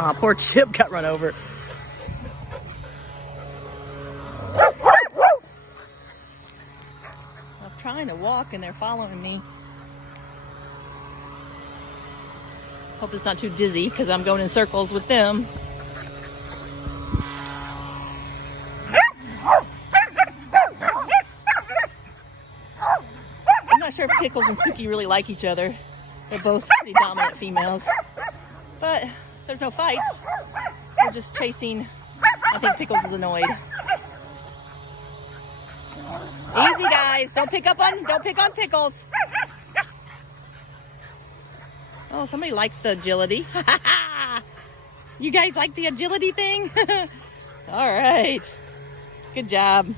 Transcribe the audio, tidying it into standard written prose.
Aw, poor Chip got run over. I'm trying to walk and they're following me. Hope it's not too dizzy because I'm going in circles with them. I'm not sure if Pickles and Suki really like each other. They're both pretty dominant females. But there's no fights. They're just chasing. I think Pickles is annoyed. Easy, guys. Don't pick on Pickles. Oh, somebody likes the agility. You guys like the agility thing? All right. Good job.